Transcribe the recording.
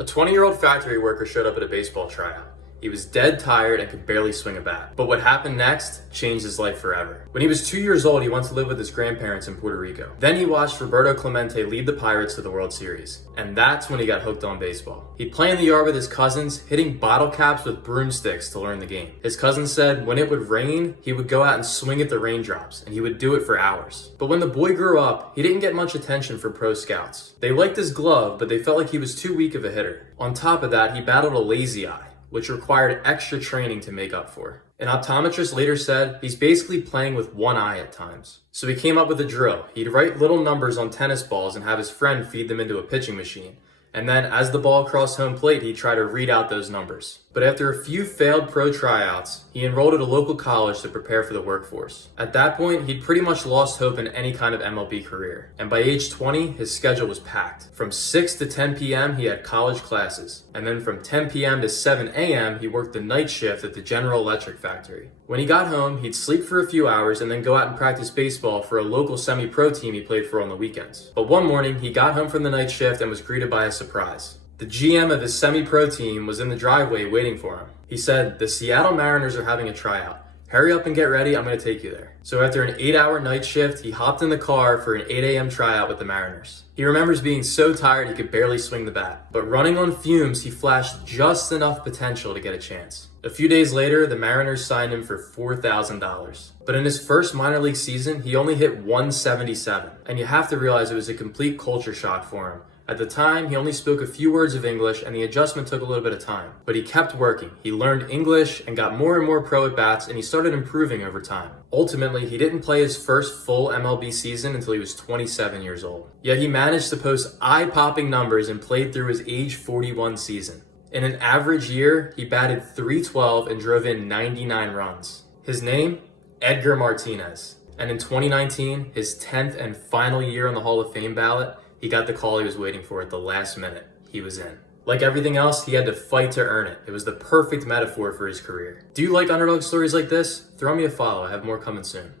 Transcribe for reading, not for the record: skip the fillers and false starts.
A 20-year-old factory worker showed up at a baseball tryout. He was dead tired and could barely swing a bat. But what happened next changed his life forever. When he was 2 years old, he went to live with his grandparents in Puerto Rico. Then he watched Roberto Clemente lead the Pirates to the World Series. And that's when he got hooked on baseball. He'd play in the yard with his cousins, hitting bottle caps with broomsticks to learn the game. His cousins said when it would rain, he would go out and swing at the raindrops, and he would do it for hours. But when the boy grew up, he didn't get much attention from pro scouts. They liked his glove, but they felt like he was too weak of a hitter. On top of that, he battled a lazy eye, which required extra training to make up for. An optometrist later said he's basically playing with one eye at times. So he came up with a drill. He'd write little numbers on tennis balls and have his friend feed them into a pitching machine. And then as the ball crossed home plate, he'd try to read out those numbers. But after a few failed pro tryouts, he enrolled at a local college to prepare for the workforce. At that point, he'd pretty much lost hope in any kind of MLB career. And by age 20, his schedule was packed. From 6 to 10 p.m., he had college classes. And then from 10 p.m. to 7 a.m., he worked the night shift at the General Electric factory. When he got home, he'd sleep for a few hours and then go out and practice baseball for a local semi-pro team he played for on the weekends. But one morning, he got home from the night shift and was greeted by a surprise. The GM of his semi-pro team was in the driveway waiting for him. He said, "The Seattle Mariners are having a tryout. Hurry up and get ready, I'm going to take you there." So after an 8-hour night shift, he hopped in the car for an 8 a.m. tryout with the Mariners. He remembers being so tired he could barely swing the bat. But running on fumes, he flashed just enough potential to get a chance. A few days later, the Mariners signed him for $4,000. But in his first minor league season, he only hit 177. And you have to realize it was a complete culture shock for him. At the time, he only spoke a few words of English and the adjustment took a little bit of time. But he kept working. He learned English and got more and more pro at-bats, and he started improving over time. Ultimately, he didn't play his first full MLB season until he was 27 years old. Yet he managed to post eye-popping numbers and played through his age 41 season. In an average year, he batted .312 and drove in 99 runs. His name? Edgar Martinez. And in 2019, his 10th and final year on the Hall of Fame ballot, he got the call he was waiting for at the last minute. He was in. Like everything else, he had to fight to earn it. It was the perfect metaphor for his career. Do you like underdog stories like this? Throw me a follow. I have more coming soon.